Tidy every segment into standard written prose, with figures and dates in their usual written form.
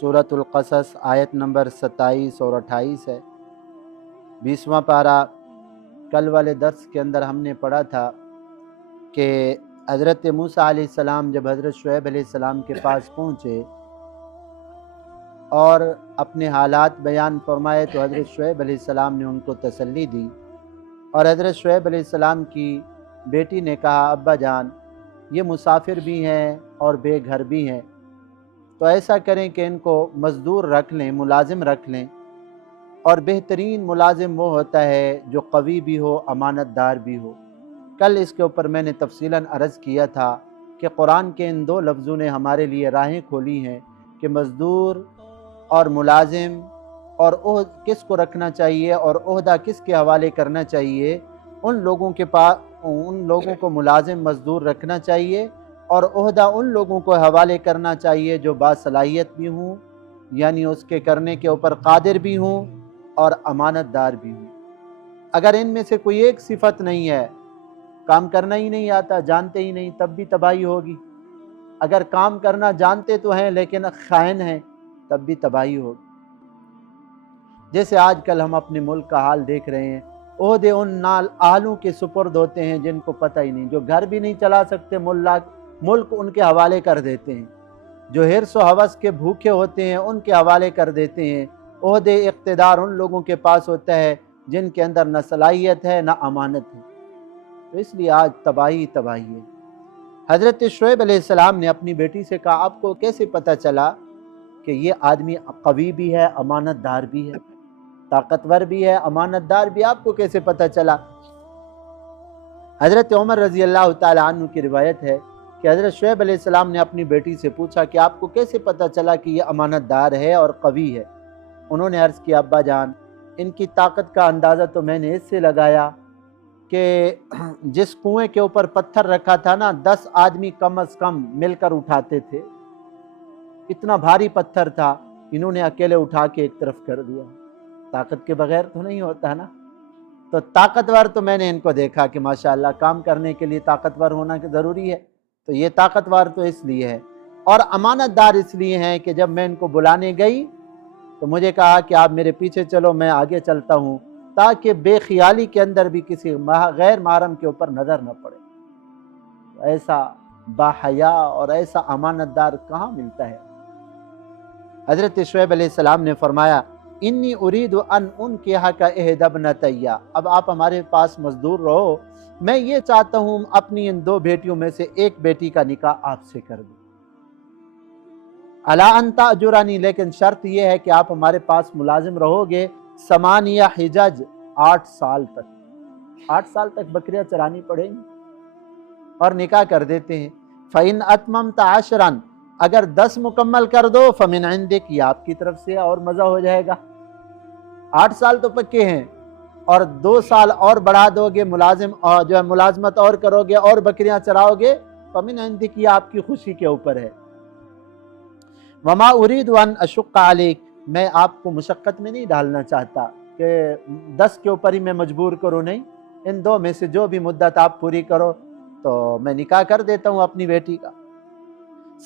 सूरतुल क़सस आयत नंबर 27 और 28 है। 20वां पारा। कल वाले दर्स के अंदर हमने पढ़ा था कि हज़रत मूसा अलैहिस्सलाम जब हज़रत शुएब अलैहिस्सलाम के पास पहुँचे और अपने हालात बयान फरमाए तो हज़रत शुएब अलैहिस्सलाम ने उनको तसल्ली दी और हज़रत शुएब अलैहिस्सलाम की बेटी ने कहा, अब्बा जान ये मुसाफिर भी हैं और बेघर भी हैं, तो ऐसा करें कि इनको मज़दूर रख लें, मुलाजिम रख लें। और बेहतरीन मुलाजिम वो होता है जो कवी भी हो, अमानतदार भी हो। कल इसके ऊपर मैंने तफसीलन अर्ज़ किया था कि कुरान के इन दो लफ्ज़ों ने हमारे लिए राहें खोली हैं कि मज़दूर और मुलाजिम और किस को रखना चाहिए और ओहदा किस के हवाले करना चाहिए। उन लोगों के पास उन लोगों को मुलाजिम मज़दूर रखना चाहिए और ओहदा उन लोगों को हवाले करना चाहिए जो बासलाहियत भी हों, यानी उसके करने के ऊपर कादिर भी हों और अमानतदार भी हों। अगर इनमें से कोई एक सिफत नहीं है, काम करना ही नहीं आता, जानते ही नहीं, तब भी तबाही होगी। अगर काम करना जानते तो हैं लेकिन खाइन हैं, तब भी तबाही होगी। जैसे आजकल हम अपने मुल्क का हाल देख रहे हैं, ओहदे उन नाल आलू के सुपुर्द होते हैं जिनको पता ही नहीं, जो घर भी नहीं चला सकते, मुल्क उनके हवाले कर देते हैं। जो हिर्स व हवस के भूखे होते हैं उनके हवाले कर देते हैं। ओहदे इक़्तिदार उन लोगों के पास होता है जिनके अंदर न सलाहियत है न अमानत है। तो इसलिए आज तबाही तबाही है। हज़रत शुएब अलैहिस्सलाम ने अपनी बेटी से कहा, आपको कैसे पता चला कि ये आदमी कवी भी है, अमानतदार भी है, ताकतवर भी है, अमानतदार भी, आपको कैसे पता चला? हज़रत उमर रज़ी अल्लाह ताला अन्हु की रिवायत है कि हज़रत शुएब अलैहिस्सलाम ने अपनी बेटी से पूछा कि आपको कैसे पता चला कि ये अमानतदार है और कवी है? उन्होंने अर्ज़ किया, अब्बा जान इनकी ताकत का अंदाज़ा तो मैंने इससे लगाया कि जिस कुएं के ऊपर पत्थर रखा था ना, 10 आदमी कम अज़ कम मिलकर उठाते थे। इतना भारी पत्थर था, इन्होंने अकेले उठा के एक तरफ कर दिया। ताकत के बगैर तो नहीं होता ना। तो ताकतवर तो मैंने इनको देखा कि माशाअल्लाह काम करने के लिए ताकतवर होना ज़रूरी है, तो ये ताकतवर तो इसलिए है। और अमानतदार इसलिए हैं कि जब मैं इनको बुलाने गई तो मुझे कहा कि आप मेरे पीछे चलो, मैं आगे चलता हूँ, ताकि बेख्याली के अंदर भी किसी गैर महरम के ऊपर नज़र न पड़े। तो ऐसा बाहया और ऐसा अमानतदार कहाँ मिलता है? हज़रत शुएब अलैहिस्सलाम ने फरमाया, इन्नी उरीदु अन उनकिहा का इहदबनतैया, अब आप हमारे पास मजदूर रहो, मैं ये चाहता हूँ अपनी इन 2 बेटियों में से एक बेटी का निकाह आपसे कर दूँ। अला अंता अजुरानी, लेकिन शर्त यह है कि आप हमारे पास मुलाजिम रहोगे समानिया हिजज, 8 साल तक। 8 साल तक बकरियां चरानी पड़ेंगी और निकाह कर देते हैं। फ़इन अतममत आशरन, अगर 10 मुकम्मल कर दो फ़मिन इंदिक, ये आपकी तरफ से और मज़ा हो जाएगा। 8 साल तो पक्के हैं और 2 साल और बढ़ा दोगे, मुलाजिम और जो है मुलाजमत और करोगे और बकरियां चराओगे, फ़मिन इंदिक, ये आपकी खुशी के ऊपर है। वमा उरीदु अन अशुक्का अलैक, मैं आपको मुशक्क़त में नहीं डालना चाहता कि 10 के ऊपर ही मैं मजबूर करूँ, नहीं, इन 2 में से जो भी मुद्दत आप पूरी करो तो मैं निकाह कर देता हूँ अपनी बेटी का।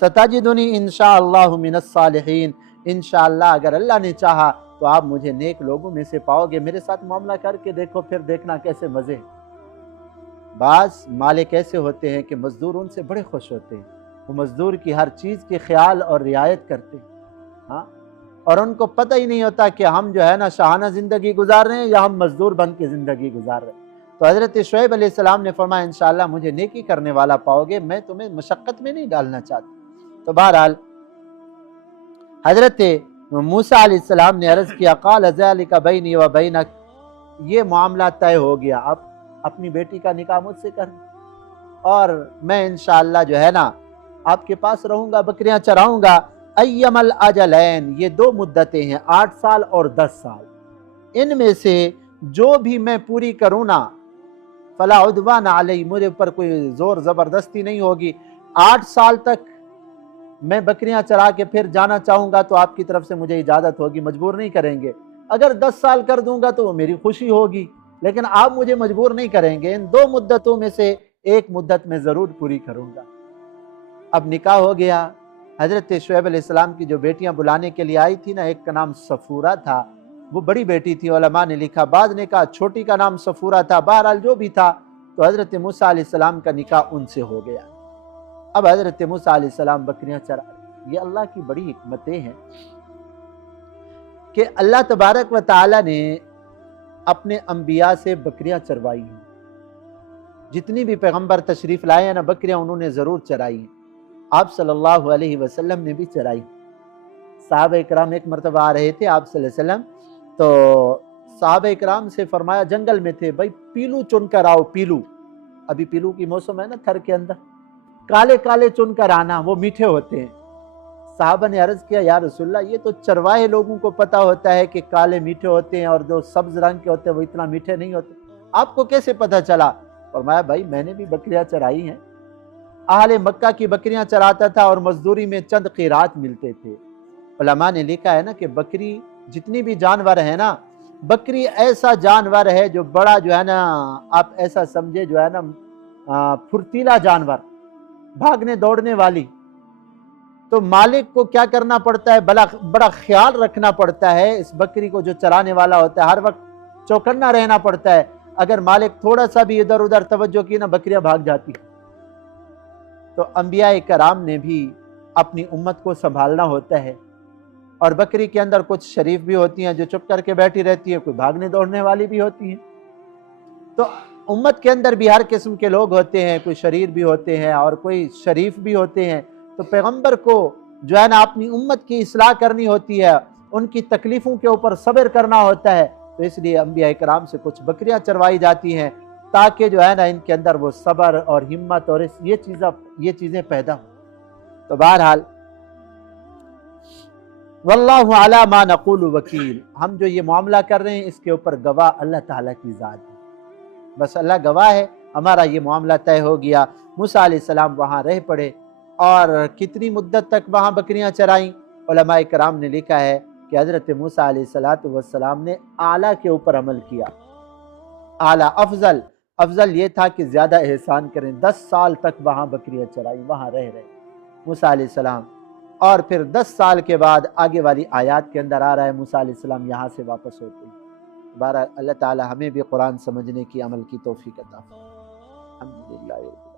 सताजिदुनी इंशाअल्लाहु मिनस सालिहीन, इंशाअल्लाह अगर अल्लाह ने चाहा तो आप मुझे नेक लोगों में से पाओगे। मेरे साथ मामला करके देखो, फिर देखना कैसे मज़े। बास मालिक ऐसे होते हैं कि मज़दूर उनसे बड़े खुश होते हैं, वो मज़दूर की हर चीज़ की ख्याल और रियायत करते हैं। हाँ, और उनको पता ही नहीं होता कि हम जो है ना शाहाना ज़िंदगी गुजार रहे हैं या हम मज़दूर बन के ज़िंदगी गुजार रहे हैं। तो हज़रत शुएब अलैहिस्सलाम ने फरमाया, इंशाअल्लाह मुझे नेकी करने वाला पाओगे, मैं तुम्हें मशक्क़त में नहीं डालना चाहता। तो बहरहाल हज़रत मूसा अलैहिस्सलाम ने अर्ज़ किया, क़ाल ज़ालिका बैनी व बैनक, ये मामला तय हो गया, आप अपनी बेटी का निकाह मुझसे कर और मैं इंशाअल्लाह जो है ना आपके पास रहूँगा, बकरियां चराऊँगा। अय्यमल अजलैन, ये 2 मुद्दतें हैं, 8 साल और 10 साल, इनमें से जो भी मैं पूरी करूँ ना, फला उद्वान अलैहि, मुझे ऊपर कोई ज़ोर ज़बरदस्ती नहीं होगी। 8 साल तक मैं बकरियां चरा के फिर जाना चाहूँगा तो आपकी तरफ से मुझे इजाज़त होगी, मजबूर नहीं करेंगे। अगर 10 साल कर दूंगा तो वो मेरी खुशी होगी, लेकिन आप मुझे मजबूर नहीं करेंगे। इन 2 मुद्दतों में से एक मुद्दत में ज़रूर पूरी करूँगा। अब निकाह हो गया, حضرت شعیب علیہ السلام کی جو بیٹیاں بلانے کے لیے آئی تھی نا، ایک کا نام صفورہ تھا، وہ بڑی بیٹی تھی، علماء نے لکھا، بعض نے کہا چھوٹی کا نام صفورہ تھا، بہرحال جو بھی تھا، تو حضرت موسیٰ علیہ السلام کا نکاح ان سے ہو گیا۔ اب حضرت موسیٰ علیہ السلام بکریاں چرا رہے۔ یہ اللہ کی بڑی حکمتیں ہیں کہ اللہ تبارک و تعالی نے اپنے انبیاء سے بکریاں چروائی ہیں۔ جتنی بھی پیغمبر تشریف لائے ہیں نا، بکریاں انہوں نے ضرور چرائی ہیں۔ آپ صلی اللہ علیہ وسلم نے بھی چرائی۔ صحابہ اکرام ایک مرتبہ آ رہے تھے آپ صلی اللہ علیہ وسلم، تو صحابہ اکرام سے فرمایا، جنگل میں تھے، بھائی پیلو چن کر آؤ، پیلو، ابھی پیلو کی موسم ہے نا تھر کے اندر، کالے کالے چن کر آنا، وہ میٹھے ہوتے ہیں۔ صحابہ نے عرض کیا، یا رسول اللہ، یہ تو چرواہے لوگوں کو پتا ہوتا ہے کہ کالے میٹھے ہوتے ہیں اور جو سبز رنگ کے ہوتے ہیں وہ اتنا میٹھے نہیں ہوتے، آپ کو کیسے پتا چلا؟ فرمایا، بھائی میں نے بھی بکریاں چرائی ہیں، اہل مکہ کی بکریاں چراتا تھا اور مزدوری میں چند قیرات ملتے تھے۔ علماء نے لکھا ہے نا کہ بکری، جتنی بھی جانور ہے نا، بکری ایسا جانور ہے جو بڑا جو ہے نا، آپ ایسا سمجھے جو ہے نا پھرتیلا جانور، بھاگنے دوڑنے والی، تو مالک کو کیا کرنا پڑتا ہے، بڑا خیال رکھنا پڑتا ہے اس بکری کو، جو چرانے والا ہوتا ہے ہر وقت چوکنا رہنا پڑتا ہے، اگر مالک تھوڑا سا بھی ادھر ادھر توجہ کی نا، بکریاں بھاگ جاتی۔ تو انبیاء کرام نے بھی اپنی امت کو سنبھالنا ہوتا ہے، اور بکری کے اندر کچھ شریف بھی ہوتی ہیں جو چپ کر کے بیٹھی رہتی ہیں، کوئی بھاگنے دوڑنے والی بھی ہوتی ہیں۔ تو امت کے اندر بھی ہر قسم کے لوگ ہوتے ہیں، کوئی شریر بھی ہوتے ہیں اور کوئی شریف بھی ہوتے ہیں۔ تو پیغمبر کو جو ہے نا اپنی امت کی اصلاح کرنی ہوتی ہے، ان کی تکلیفوں کے اوپر صبر کرنا ہوتا ہے، تو اس لیے انبیاء کرام سے کچھ بکریاں چروائی جاتی ہیں تاکہ جو ہے نا ان کے اندر وہ صبر اور ہمت اور یہ چیزیں پیدا ہوں۔ تو بہرحال واللہ علی ما نقول وکیل، ہم جو یہ معاملہ کر رہے ہیں اس کے اوپر گواہ اللہ تعالیٰ کی ذات ہے، بس اللہ گواہ ہے، ہمارا یہ معاملہ طے ہو گیا۔ موسیٰ علیہ السلام وہاں رہ پڑے، اور کتنی مدت تک وہاں بکریاں چرائیں؟ علماء کرام نے لکھا ہے کہ حضرت موسیٰ علیہ السلام نے اعلیٰ کے اوپر عمل کیا، اعلیٰ افضل یہ تھا کہ زیادہ احسان کریں۔ 10 سال تک وہاں بکریاں چرائیں، وہاں رہ موسیٰ علیہ السلام، اور پھر 10 سال کے بعد آگے والی آیات کے اندر آ رہا ہے موسیٰ علیہ السلام یہاں سے واپس ہوتے ہیں۔ بہرحال اللہ تعالی ہمیں بھی قرآن سمجھنے کی، عمل کی توفیق عطا فرمائے۔ الحمدللہ۔